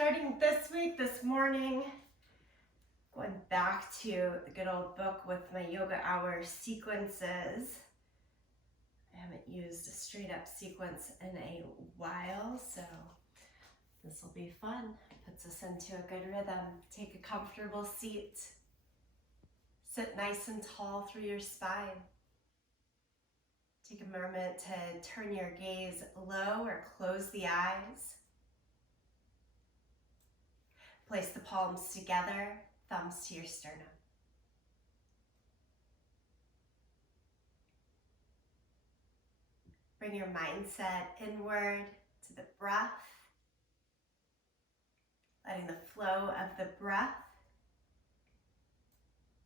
Starting this week, this morning, going back to the good old book with my Yogahour sequences. I haven't used a straight up sequence in a while, so this will be fun. Puts us into a good rhythm. Take a comfortable seat. Sit nice and tall through your spine. Take a moment to turn your gaze low or close the eyes. Place the palms together, thumbs to your sternum. Bring your mindset inward to the breath, letting the flow of the breath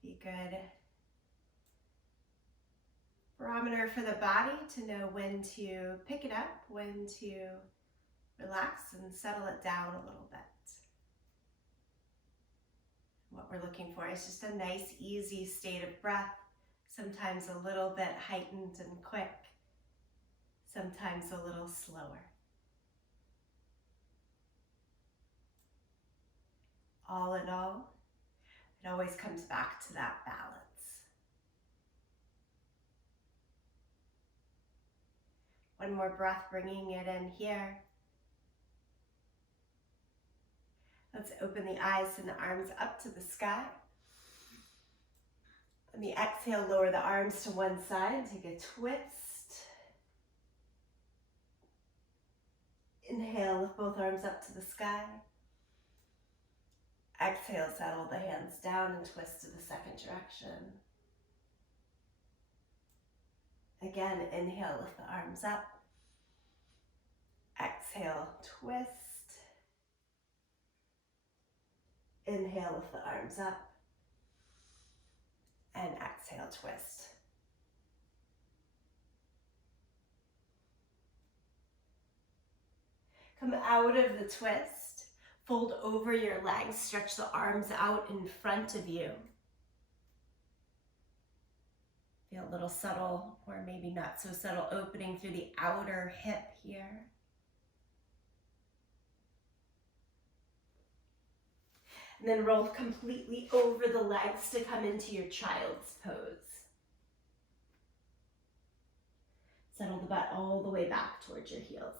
be good barometer for the body to know when to pick it up, when to relax and settle it down a little bit. What we're looking for is just a nice, easy state of breath, sometimes a little bit heightened and quick, sometimes a little slower. All in all, it always comes back to that balance. One more breath, bringing it in here. Let's open the eyes and the arms up to the sky. On the exhale, lower the arms to one side, take a twist. Inhale, lift both arms up to the sky. Exhale, settle the hands down and twist to the second direction. Again, inhale, lift the arms up. Exhale, twist. Inhale, lift the arms up. And exhale, twist. Come out of the twist. Fold over your legs. Stretch the arms out in front of you. Feel a little subtle, or maybe not so subtle, opening through the outer hip here. And then roll completely over the legs to come into your child's pose. Settle the butt all the way back towards your heels.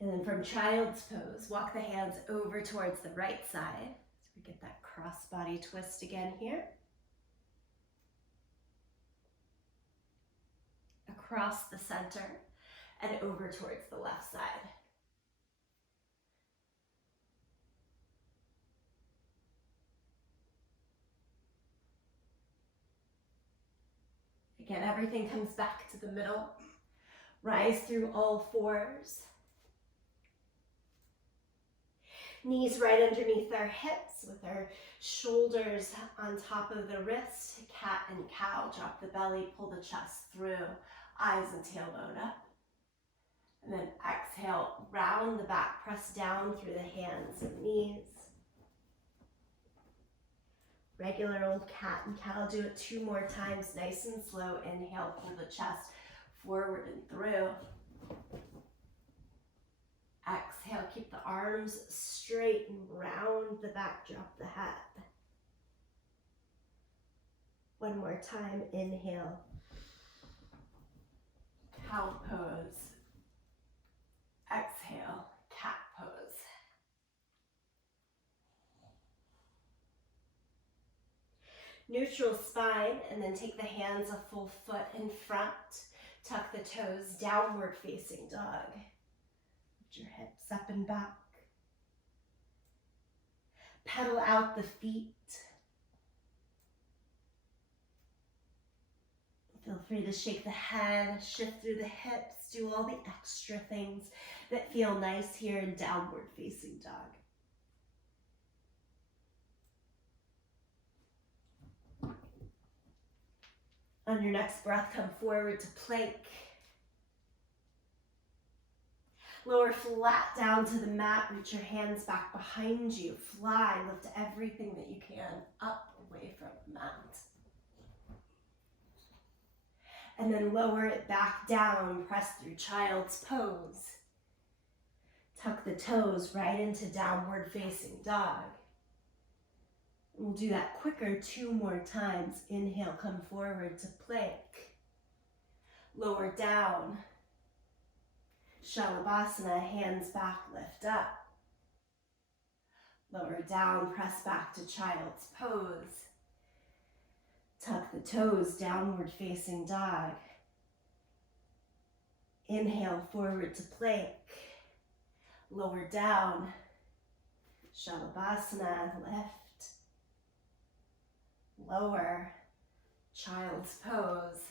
And then from child's pose, walk the hands over towards the right side. So we get that cross body twist again here. Across the center. And over towards the left side. Again, everything comes back to the middle. Rise through all fours. Knees right underneath our hips with our shoulders on top of the wrist. Cat and cow. Drop the belly, pull the chest through. Eyes and tailbone up. And then exhale, round the back, press down through the hands and knees. Regular old cat and cow, do it 2 more times, nice and slow. Inhale, pull the chest forward and through. Exhale, keep the arms straight and round the back, drop the head. One more time, inhale. Cow pose. Exhale, cat pose. Neutral spine, and then take the hands a full foot in front. Tuck the toes, downward facing dog. Lift your hips up and back. Pedal out the feet. Feel free to shake the head, shift through the hips, do all the extra things that feel nice here in downward facing dog. On your next breath, come forward to plank. Lower flat down to the mat, reach your hands back behind you. Fly, lift everything that you can up away from the mat. And then lower it back down, press through child's pose. Tuck the toes right into downward facing dog. We'll do that quicker 2 more times. Inhale, come forward to plank. Lower down. Shalabhasana, hands back, lift up. Lower down, press back to child's pose. Tuck the toes, downward facing dog. Inhale, forward to plank. Lower down. Shalabhasana, lift. Lower, child's pose.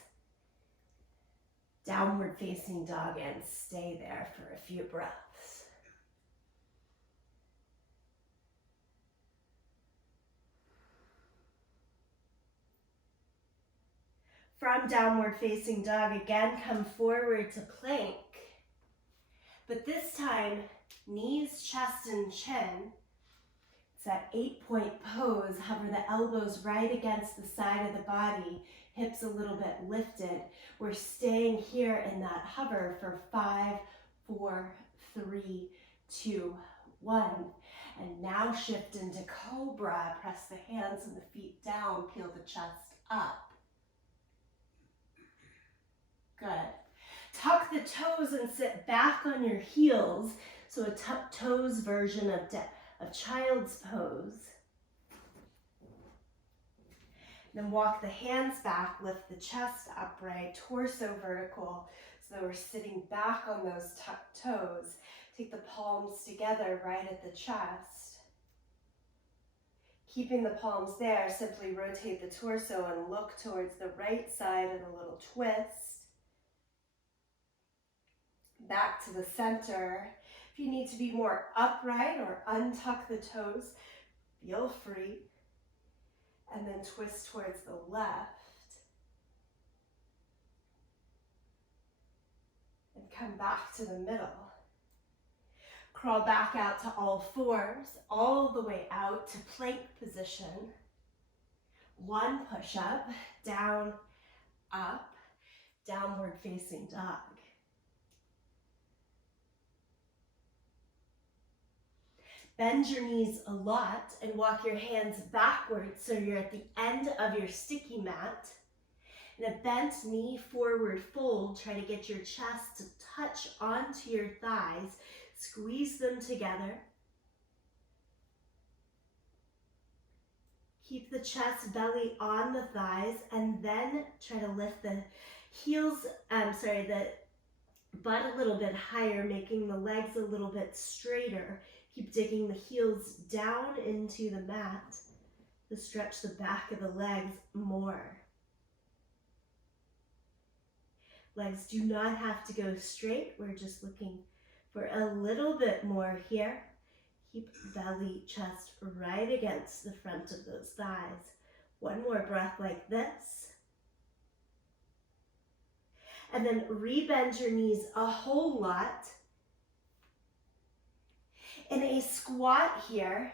Downward facing dog, and stay there for a few breaths. From downward facing dog, again, come forward to plank. But this time, knees, chest, and chin. It's that 8-point pose. Hover the elbows right against the side of the body, hips a little bit lifted. We're staying here in that hover for 5, 4, 3, 2, 1. And now shift into cobra. Press the hands and the feet down, peel the chest up. Good. Tuck the toes and sit back on your heels. So a tuck toes version of child's pose. Then walk the hands back, lift the chest upright, torso vertical. So we're sitting back on those tucked toes. Take the palms together right at the chest. Keeping the palms there, simply rotate the torso and look towards the right side and a little twist. Back to the center. If you need to be more upright or untuck the toes, feel free. And then twist towards the left. And come back to the middle. Crawl back out to all fours, all the way out to plank position. 1 push-up, down, up, downward facing dog. Bend your knees a lot and walk your hands backwards so you're at the end of your sticky mat. In a bent knee forward fold, try to get your chest to touch onto your thighs. Squeeze them together. Keep the chest, belly on the thighs, and then try to lift the heels, the butt a little bit higher, making the legs a little bit straighter. Keep digging the heels down into the mat to stretch the back of the legs more. Legs do not have to go straight. We're just looking for a little bit more here. Keep belly, chest right against the front of those thighs. 1 more breath like this. And then rebend your knees a whole lot. In a squat here,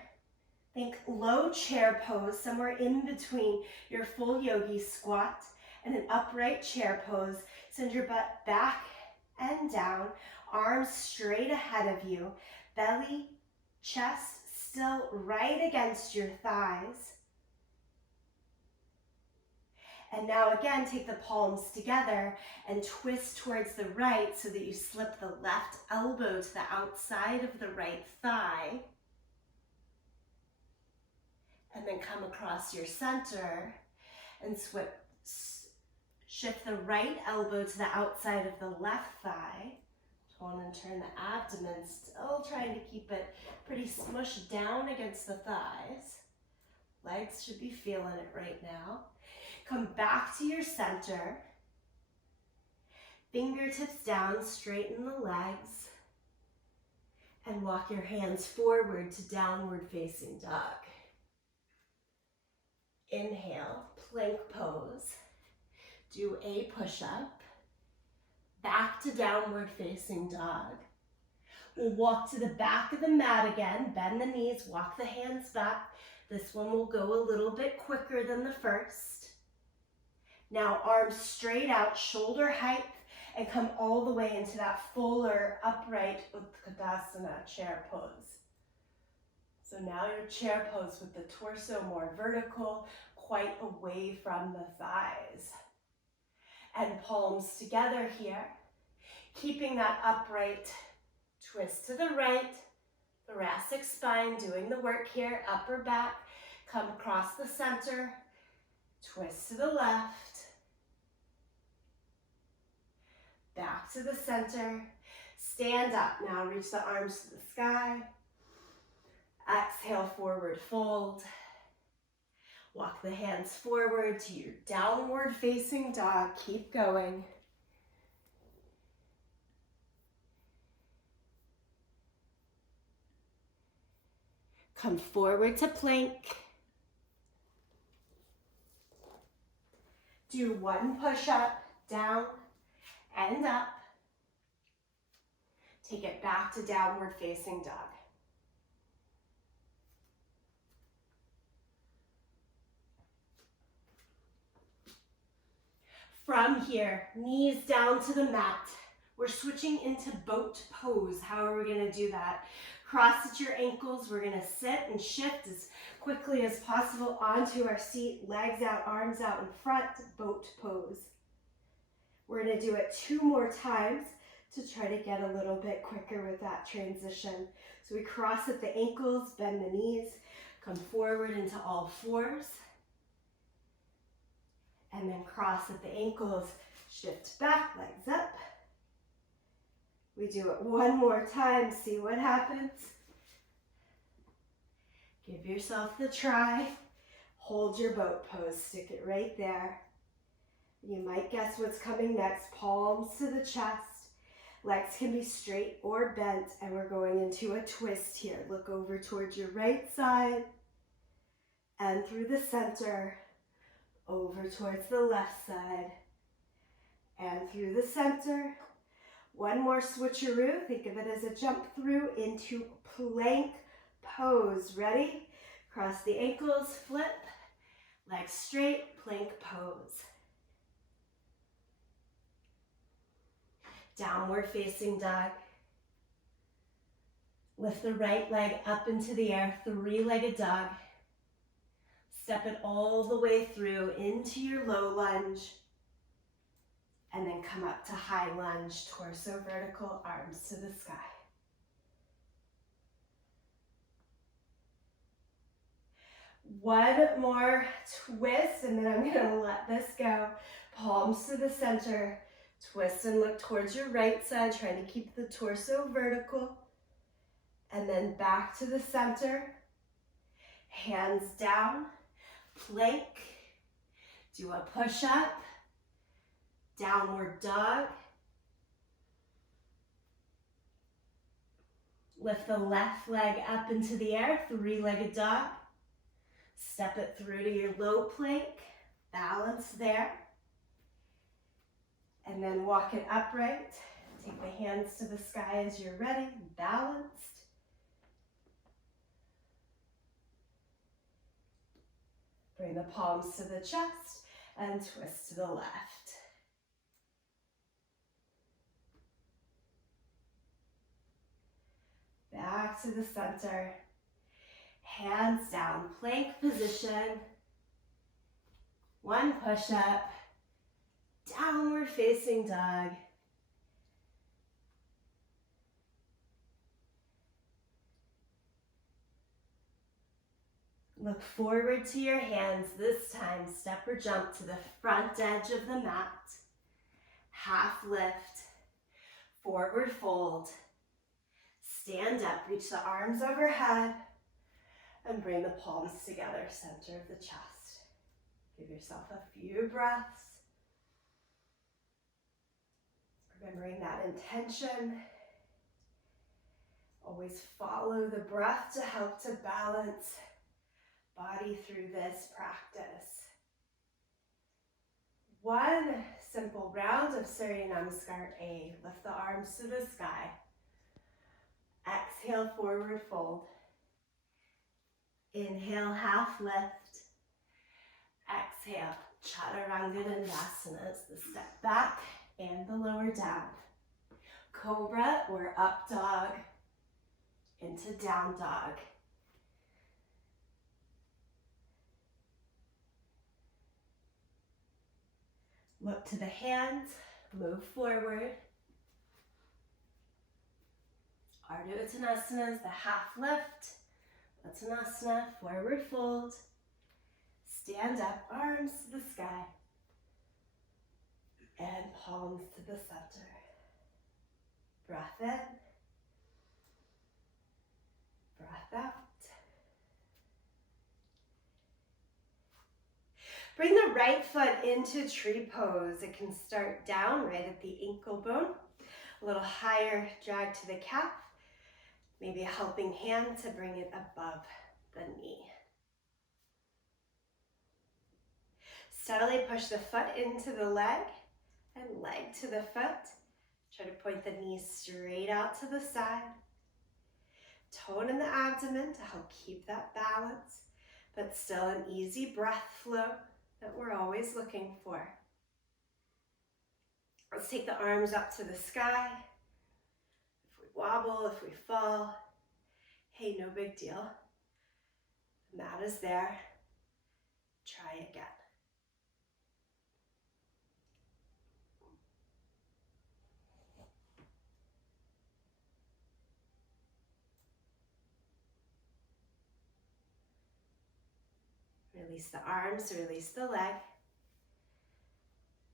think low chair pose, somewhere in between your full yogi squat and an upright chair pose. Send your butt back and down, arms straight ahead of you, belly, chest still right against your thighs. And now again, take the palms together and twist towards the right so that you slip the left elbow to the outside of the right thigh. And then come across your center and shift the right elbow to the outside of the left thigh. Tone and turn the abdomen, still trying to keep it pretty smushed down against the thighs. Legs should be feeling it right now. Come back to your center. Fingertips down, straighten the legs. And walk your hands forward to downward facing dog. Inhale, plank pose. Do a push-up. Back to downward facing dog. We'll walk to the back of the mat again. Bend the knees, walk the hands back. This one will go a little bit quicker than the first. Now arms straight out, shoulder height, and come all the way into that fuller upright Utkatasana chair pose. So now your chair pose with the torso more vertical, quite away from the thighs. And palms together here, keeping that upright twist to the right, thoracic spine, doing the work here, upper back, come across the center, twist to the left, back to the center, stand up. Now reach the arms to the sky, exhale, forward fold, walk the hands forward to your downward facing dog, keep going. Come forward to plank. Do one push-up, down and up. Take it back to downward facing dog. From here, knees down to the mat. We're switching into boat pose. How are we gonna do that? Cross at your ankles. We're gonna sit and shift as quickly as possible onto our seat, legs out, arms out in front, boat pose. We're gonna do it 2 more times to try to get a little bit quicker with that transition. So we cross at the ankles, bend the knees, come forward into all fours, and then cross at the ankles, shift back, legs up. We do it 1 more time, see what happens. Give yourself the try. Hold your boat pose, stick it right there. You might guess what's coming next. Palms to the chest. Legs can be straight or bent, and we're going into a twist here. Look over towards your right side and through the center, over towards the left side and through the center. 1 more switcheroo. Think of it as a jump through into plank pose. Ready? Cross the ankles, flip, legs straight, plank pose. Downward facing dog. Lift the right leg up into the air, 3-legged dog. Step it all the way through into your low lunge. And then come up to high lunge, torso vertical, arms to the sky. One more twist, and then I'm gonna let this go. Palms to the center, twist and look towards your right side, trying to keep the torso vertical. And then back to the center, hands down, plank, do a push-up, downward dog. Lift the left leg up into the air, 3-legged dog. Step it through to your low plank, balance there. And then walk it upright. Take the hands to the sky as you're ready, balanced. Bring the palms to the chest and twist to the left. Back to the center. Hands down, plank position. 1 push-up. Downward facing dog. Look forward to your hands. This time, step or jump to the front edge of the mat. Half lift, forward fold. Stand up, reach the arms overhead, and bring the palms together, center of the chest. Give yourself a few breaths. Remembering that intention. Always follow the breath to help to balance body through this practice. 1 simple round of Surya Namaskar A. Lift the arms to the sky. Exhale, forward fold. Inhale, half lift. Exhale, Chaturanga is the step back and the lower down. Cobra or up dog into down dog. Look to the hands, move forward. Ardha Uttanasana is the half lift. Uttanasana, forward fold. Stand up, arms to the sky. And palms to the center. Breath in. Breath out. Bring the right foot into tree pose. It can start down right at the ankle bone. A little higher drag to the calf. Maybe a helping hand to bring it above the knee. Steadily push the foot into the leg and leg to the foot. Try to point the knees straight out to the side. Tone in the abdomen to help keep that balance, but still an easy breath flow that we're always looking for. Let's take the arms up to the sky. If we wobble, if we fall, hey, no big deal. The mat is there. Try again. Release the arms, release the leg.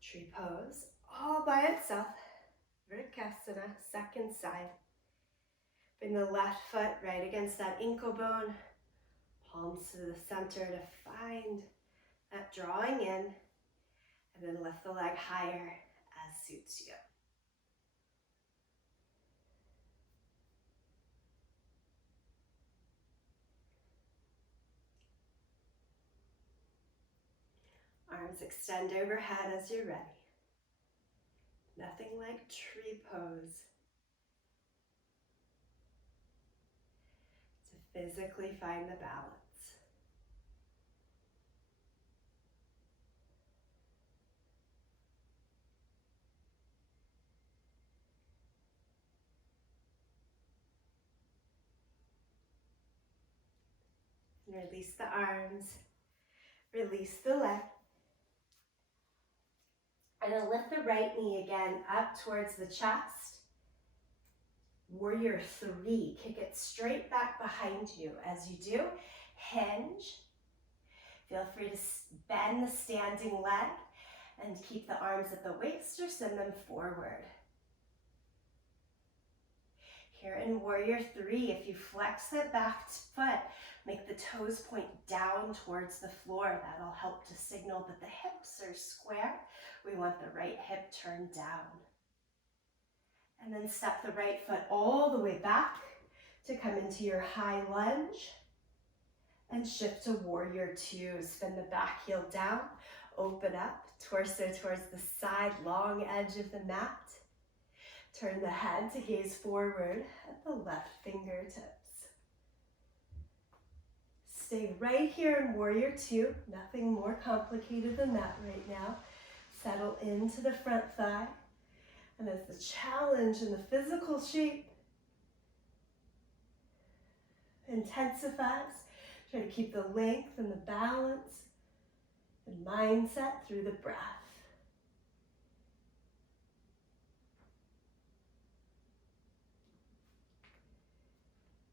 Tree pose, all by itself. Vrksasana, second side. Bring the left foot right against that ankle bone. Palms to the center to find that drawing in. And then lift the leg higher as suits you. Arms extend overhead as you're ready. Nothing like tree pose to physically find the balance. Release the arms, release the leg. And then lift the right knee again up towards the chest. Warrior 3, kick it straight back behind you. As you do, hinge. Feel free to bend the standing leg and keep the arms at the waist or send them forward. Here in Warrior 3, if you flex that back foot, make the toes point down towards the floor. That'll help to signal that the hips are square. We want the right hip turned down. And then step the right foot all the way back to come into your high lunge. And shift to Warrior 2. Spin the back heel down, open up, torso towards the side, long edge of the mat. Turn the head to gaze forward at the left fingertips. Stay right here in Warrior 2. Nothing more complicated than that right now. Settle into the front thigh. And as the challenge in the physical shape intensifies, try to keep the length and the balance and mindset through the breath.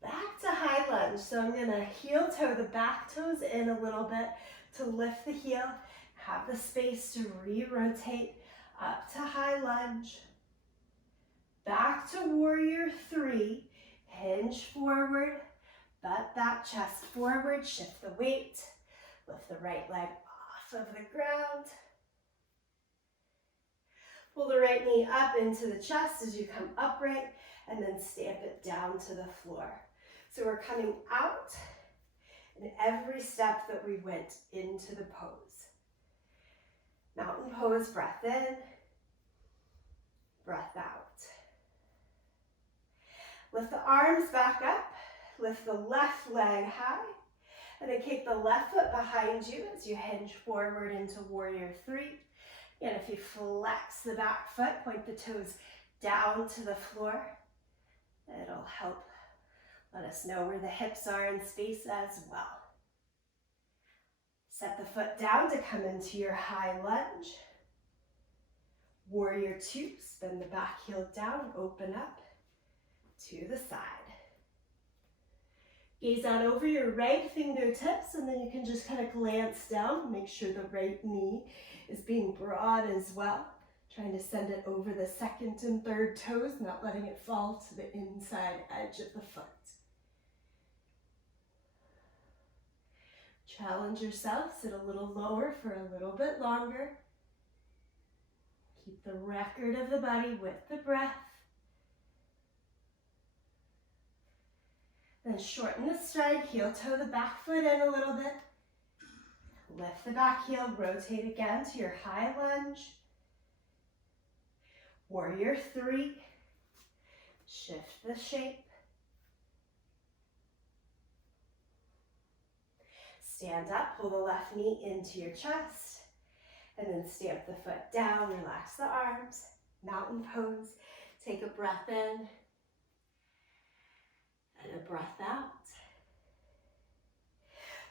Back to high lunge. So I'm going to heel toe the back toes in a little bit to lift the heel. Have the space to re-rotate up to high lunge. Back to Warrior 3. Hinge forward, butt back, chest forward. Shift the weight. Lift the right leg off of the ground. Pull the right knee up into the chest as you come upright, and then stamp it down to the floor. So we're coming out in every step that we went into the pose. Mountain pose, breath in, breath out. Lift the arms back up, lift the left leg high, And then kick the left foot behind you as you hinge forward into warrior three. And if you flex the back foot, point the toes down to the floor. It'll help let us know where the hips are in space as well. Set the foot down to come into your high lunge. Warrior two, spin the back heel down, open up to the side. Gaze out over your right fingertips, and then you can just kind of glance down. Make sure the right knee is being broad as well. Trying to send it over the second and third toes, not letting it fall to the inside edge of the foot. Challenge yourself, sit a little lower for a little bit longer. Keep the record of the body with the breath. Then shorten the stride, heel toe the back foot in a little bit. Lift the back heel, rotate again to your high lunge. Warrior three. Shift the shape. Stand up, pull the left knee into your chest, and then stamp the foot down, relax the arms, mountain pose. Take a breath in and a breath out.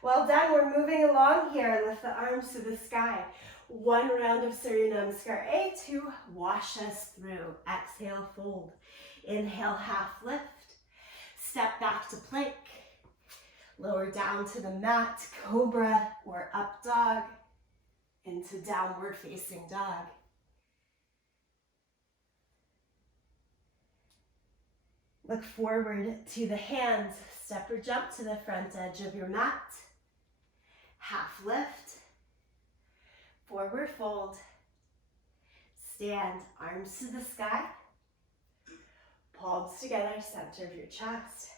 Well done, we're moving along here. Lift the arms to the sky. One round of Surya Namaskar A to wash us through. Exhale, fold. Inhale, half lift. Step back to plank. Lower down to the mat, cobra or up dog, into downward facing dog. Look forward to the hands. Step or jump to the front edge of your mat. Half lift. Forward fold. Stand, arms to the sky. Palms together, center of your chest.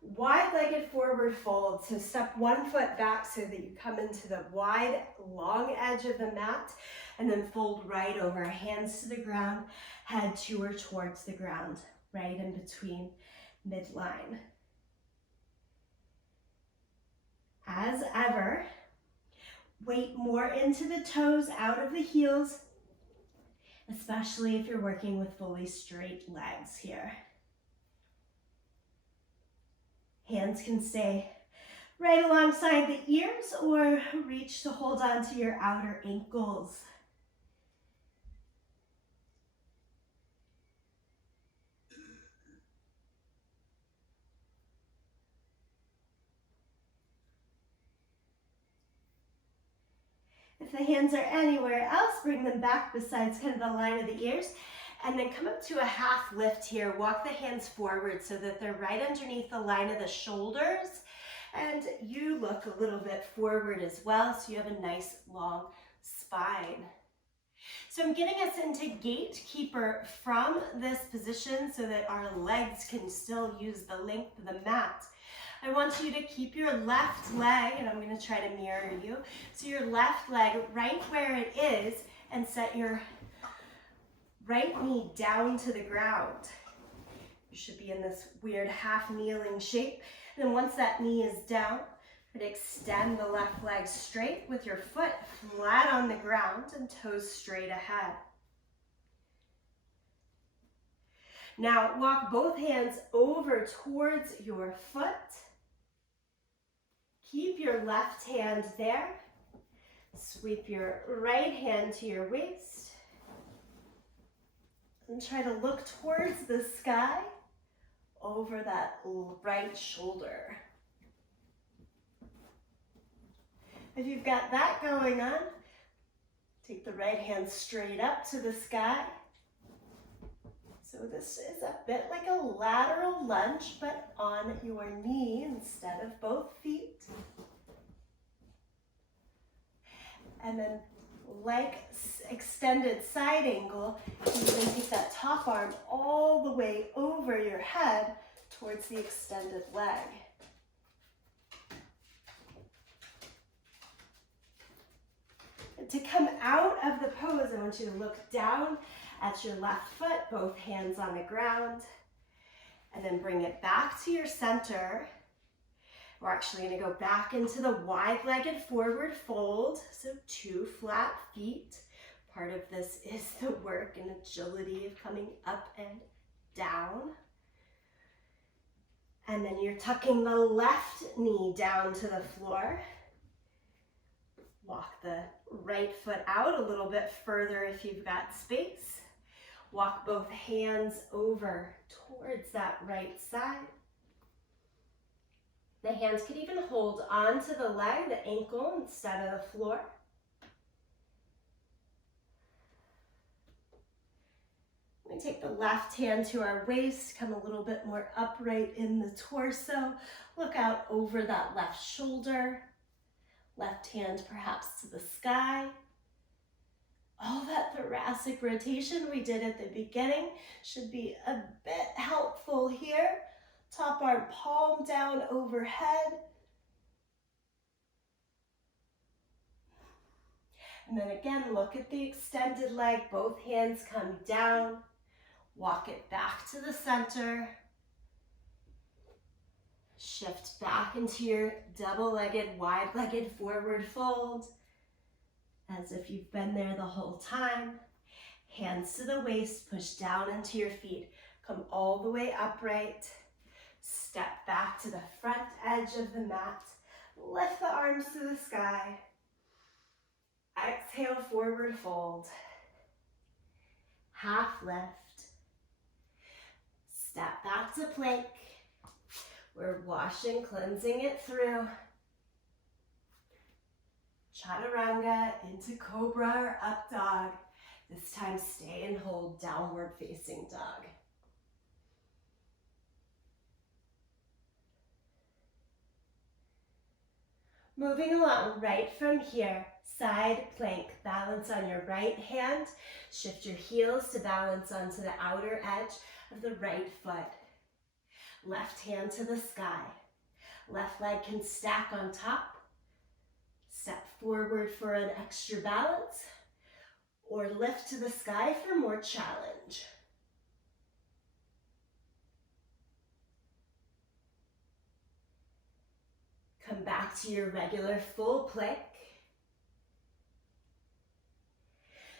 Wide-legged forward fold. So step one foot back so that you come into the wide, long edge of the mat, and then fold right over, hands to the ground, head to or towards the ground, right in between midline. As ever, weight more into the toes, out of the heels, especially if you're working with fully straight legs here. Hands can stay right alongside the ears or reach to hold on to your outer ankles. If the hands are anywhere else, bring them back besides kind of the line of the ears. And then come up to a half lift here. Walk the hands forward so that they're right underneath the line of the shoulders. And you look a little bit forward as well, so you have a nice long spine. So I'm getting us into gatekeeper from this position so that our legs can still use the length of the mat. I want you to keep your left leg, and I'm going to try to mirror you. So your left leg right where it is, and set your right knee down to the ground. You should be in this weird half kneeling shape. And then once that knee is down, extend the left leg straight with your foot flat on the ground and toes straight ahead. Now walk both hands over towards your foot. Keep your left hand there. Sweep your right hand to your waist. And try to look towards the sky over that right shoulder. If you've got that going on, take the right hand straight up to the sky. So this is a bit like a lateral lunge, but on your knee instead of both feet. And then like extended side angle, you can take that top arm all the way over your head towards the extended leg. And to come out of the pose, I want you to look down at your left foot, both hands on the ground, and then bring it back to your center. We're actually going to go back into the wide-legged forward fold. So 2 flat feet. Part of this is the work and agility of coming up and down. And then you're tucking the left knee down to the floor. Walk the right foot out a little bit further if you've got space. Walk both hands over towards that right side. The hands could even hold onto the leg, the ankle, instead of the floor. We take the left hand to our waist, come a little bit more upright in the torso. Look out over that left shoulder. Left hand perhaps to the sky. All that thoracic rotation we did at the beginning should be a bit helpful here. Top arm palm down overhead. And then again, look at the extended leg. Both hands come down. Walk it back to the center. Shift back into your double-legged, wide-legged forward fold, as if you've been there the whole time. Hands to the waist, push down into your feet. Come all the way upright. Step back to the front edge of the mat. Lift the arms to the sky. Exhale, forward fold. Half lift. Step back to plank. We're washing, cleansing it through. Chaturanga into cobra or up dog. This time stay and hold downward facing dog. Moving along right from here, side plank, balance on your right hand. Shift your heels to balance onto the outer edge of the right foot. Left hand to the sky. Left leg can stack on top. Step forward for an extra balance, or lift to the sky for more challenge. Come back to your regular full plank.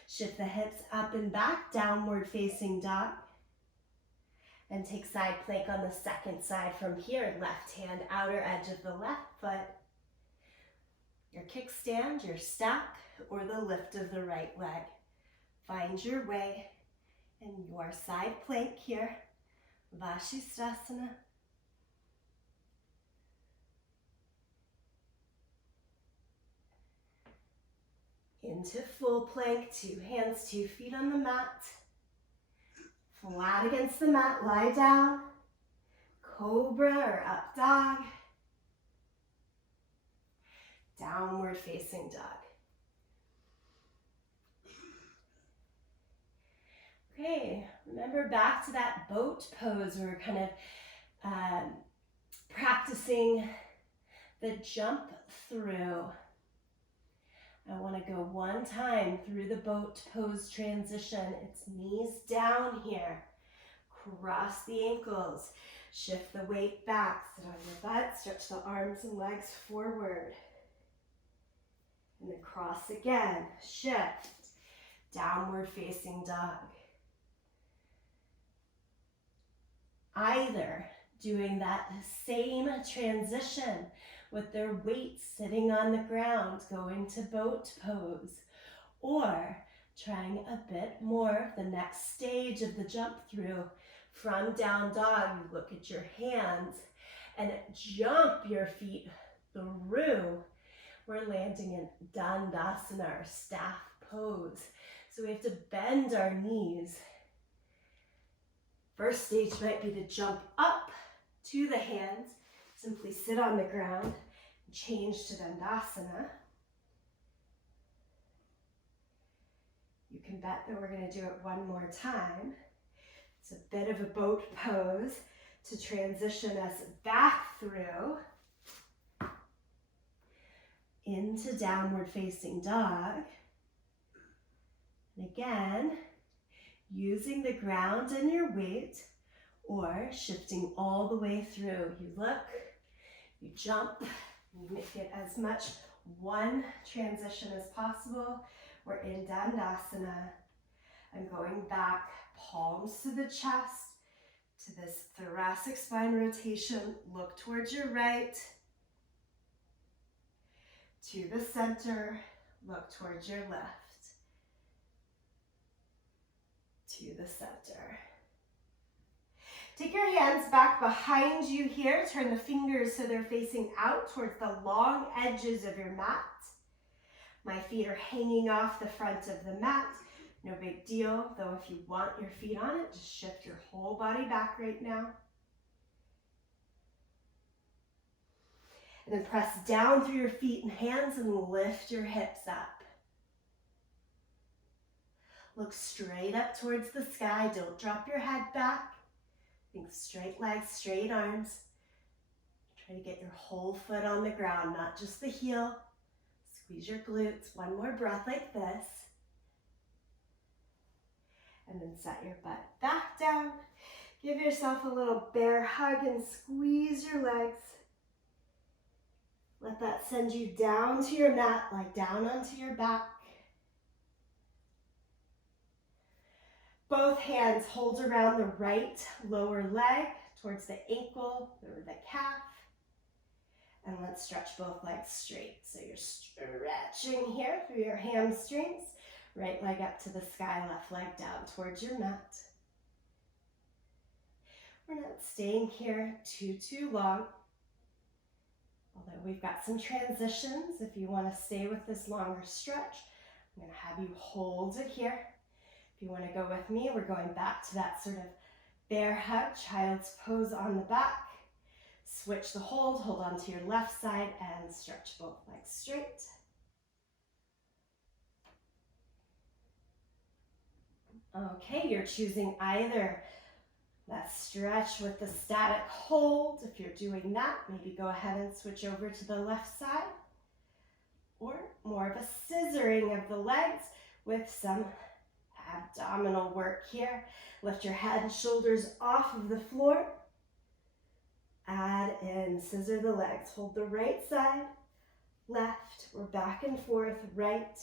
Shift the hips up and back, downward facing dog. And take side plank on the second side from here. Left hand, outer edge of the left foot. Your kickstand, your stack, or the lift of the right leg. Find your way in your side plank here. Vashisthasana. Into full plank, 2 hands, 2 feet on the mat. Flat against the mat, lie down. Cobra or up dog. Downward facing dog. Okay, remember back to that boat pose. We were kind of practicing the jump through. I want to go one time through the boat pose transition. It's knees down here. Cross the ankles. Shift the weight back. Sit on your butt. Stretch the arms and legs forward. And then cross again. Shift. Downward facing dog. Either doing that same transition with their weight sitting on the ground, going to boat pose, or trying a bit more the next stage of the jump through from down dog. You look at your hands and jump your feet through. We're landing in Dandasana, or staff pose. So we have to bend our knees. First stage might be to jump up to the hands. Simply sit on the ground, change to Dandasana. You can bet that we're going to do it one more time. It's a bit of a boat pose to transition us back through into downward facing dog. And again, using the ground and your weight, or shifting all the way through. You look, You jump, you make it as much one transition as possible. We're in Dandasana. I'm going back, palms to the chest, to this thoracic spine rotation. Look towards your right, to the center, look towards your left, to the center. Take your hands back behind you here. Turn the fingers so they're facing out towards the long edges of your mat. My feet are hanging off the front of the mat. No big deal, though if you want your feet on it, just shift your whole body back right now. And then press down through your feet and hands and lift your hips up. Look straight up towards the sky. Don't drop your head back. Think straight legs, straight arms. Try to get your whole foot on the ground, not just the heel. Squeeze your glutes. One more breath like this. And then set your butt back down. Give yourself a little bear hug and squeeze your legs. Let that send you down to your mat, lie down onto your back. Both hands hold around the right lower leg towards the ankle or the calf. And let's stretch both legs straight. So you're stretching here through your hamstrings. Right leg up to the sky, left leg down towards your mat. We're not staying here too long. Although we've got some transitions, if you want to stay with this longer stretch, I'm going to have you hold it here. If you want to go with me, we're going back to that sort of bear hug, child's pose on the back. Switch the hold onto your left side and stretch both legs straight. Okay, you're choosing either that stretch with the static hold. If you're doing that, maybe go ahead and switch over to the left side. Or more of a scissoring of the legs with some abdominal work here. Lift your head and shoulders off of the floor. Add in, scissor the legs. Hold the right side, left. We're back and forth, right,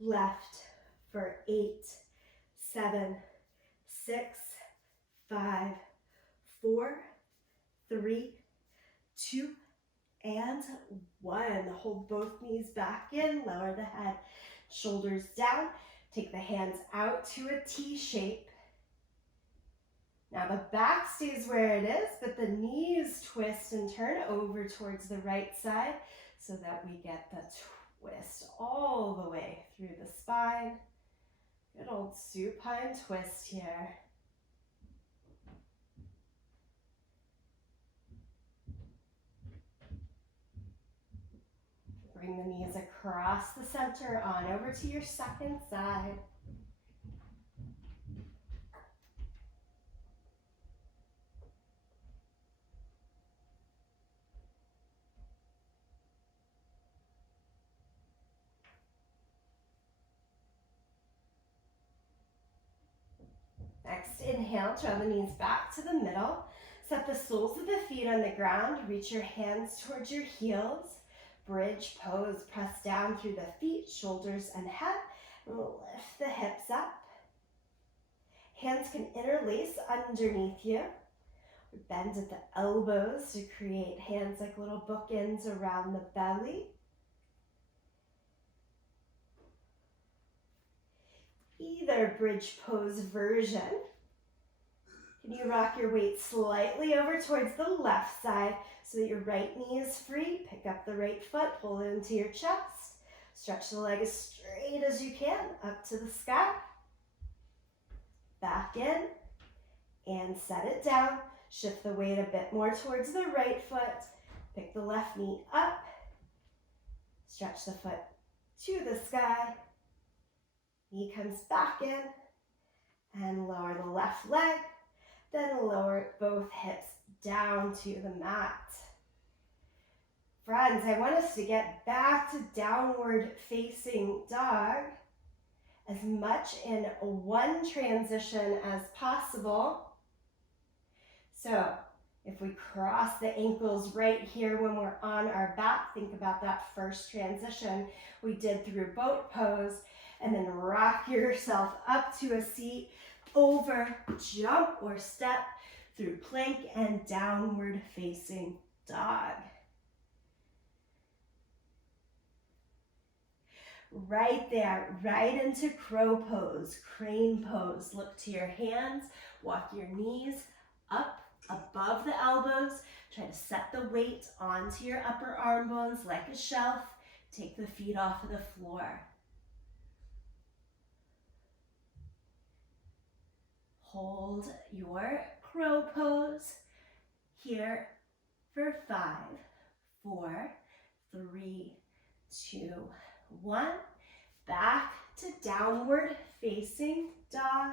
left for 8, 7, 6, 5, 4, 3, 2, and 1. Hold both knees back in, lower the head, shoulders down. Take the hands out to a T shape. Now the back stays where it is, but the knees twist and turn over towards the right side so that we get the twist all the way through the spine. Good old supine twist here. Bring the knees across the center, on over to your second side. Next, inhale, draw the knees back to the middle. Set the soles of the feet on the ground. Reach your hands towards your heels. Bridge pose, press down through the feet, shoulders, and head. And lift the hips up. Hands can interlace underneath you. Bend at the elbows to create hands like little bookends around the belly. Either bridge pose version. Can you rock your weight slightly over towards the left side so that your right knee is free? Pick up the right foot, pull it into your chest. Stretch the leg as straight as you can, up to the sky. Back in, and set it down. Shift the weight a bit more towards the right foot. Pick the left knee up. Stretch the foot to the sky. Knee comes back in, and lower the left leg. Then lower both hips down to the mat. Friends, I want us to get back to downward facing dog as much in one transition as possible. So If we cross the ankles right here when we're on our back, think about that first transition we did through boat pose, and then rock yourself up to a seat, over, jump or step through plank and downward facing dog. Right there, right into crow pose, crane pose. Look to your hands, walk your knees up above the elbows. Try to set the weight onto your upper arm bones like a shelf. Take the feet off of the floor. Hold your crow pose here for 5, 4, 3, 2, 1. Back to downward facing dog.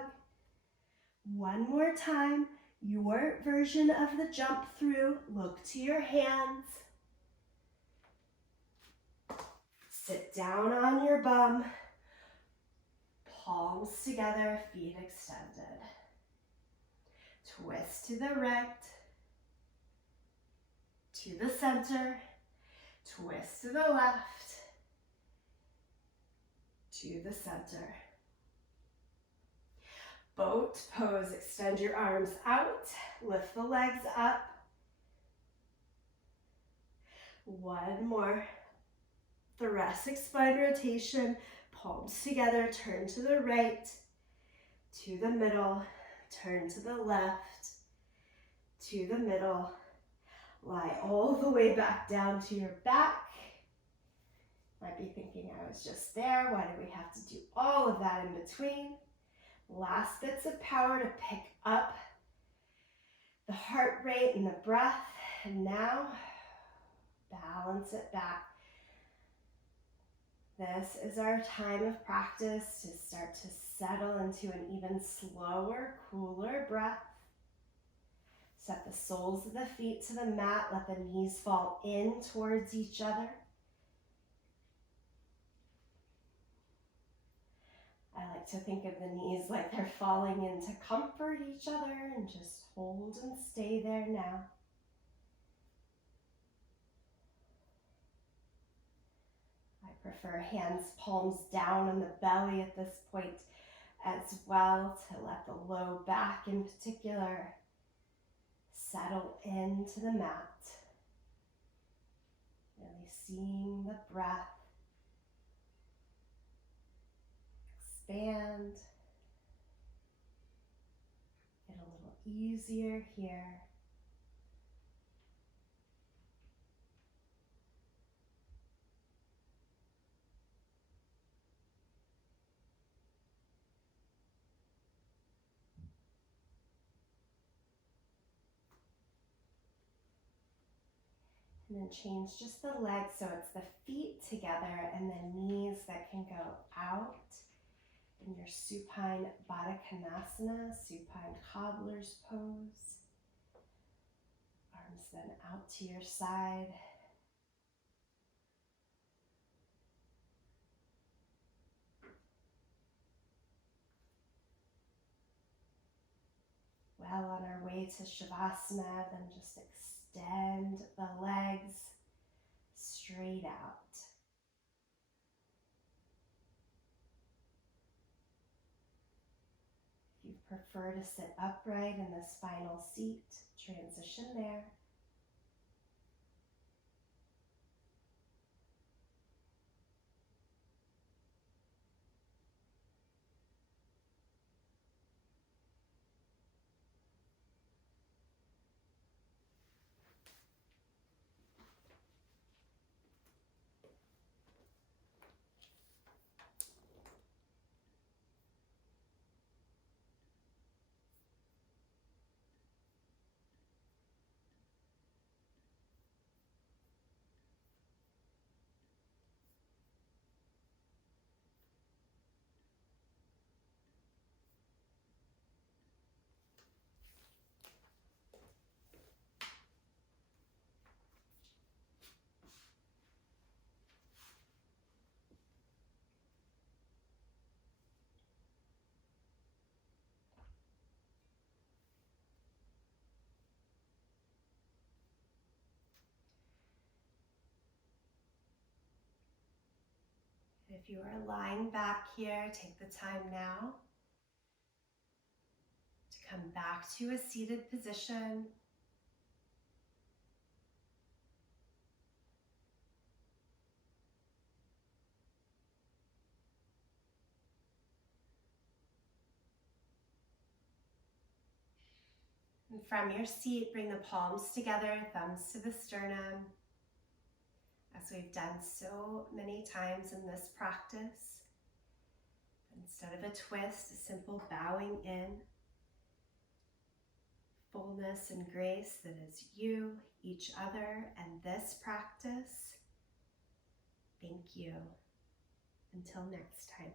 One more time, your version of the jump through. Look to your hands. Sit down on your bum. Palms together, feet extended. Twist to the right, to the center, twist to the left, to the center. Boat pose, extend your arms out, lift the legs up. One more. Thoracic spine rotation, palms together, turn to the right, to the middle, turn to the left, to the middle. Lie all the way back down to your back. Might be thinking, I was just there. Why do we have to do all of that in between? Last bits of power to pick up the heart rate and the breath. And now, balance it back. This is our time of practice to start to settle into an even slower, cooler breath. Set the soles of the feet to the mat. Let the knees fall in towards each other. I like to think of the knees like they're falling in to comfort each other, and just hold and stay there now. I prefer hands, palms down on the belly at this point as well, to let the low back in particular settle into the mat. Really seeing the breath expand. Get a little easier here. And then change just the legs so it's the feet together and the knees that can go out in your supine Baddha Konasana, supine cobbler's pose. Arms then out to your side. Well on our way to Shavasana, then just extend the legs straight out. If you prefer to sit upright in this final seat, transition there. If you are lying back here, take the time now to come back to a seated position. And from your seat, bring the palms together, thumbs to the sternum, as we've done so many times in this practice. Instead of a twist, a simple bowing in, fullness and grace that is you, each other, and this practice. Thank you. Until next time.